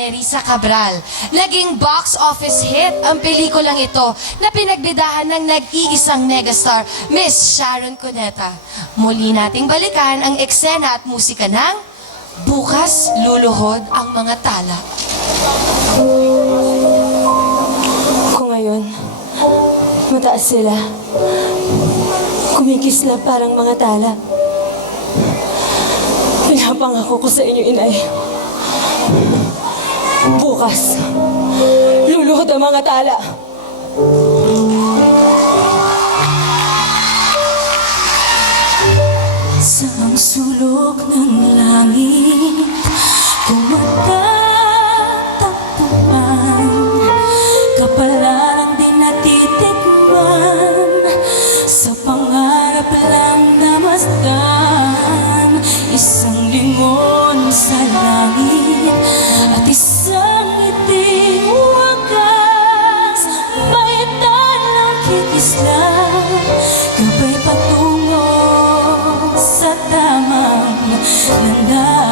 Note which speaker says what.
Speaker 1: Nerissa Cabral. Naging box office hit ang pelikulang ito na pinagbidahan ng nag-iisang megastar, Miss Sharon Cuneta. Muli nating balikan ang eksena at musika ng Bukas Luluhod ang Mga Tala.
Speaker 2: Kung ngayon, mataas sila. Kumikisla parang mga tala. Pinapangako ko sa inyo, inay. Bukas, luluhod ang mga tala.
Speaker 3: Sa ang sulok ng langit, kumatatagpuan, kapalaran din natitikman, sa pangarap lang na masdan, isang linggo. night.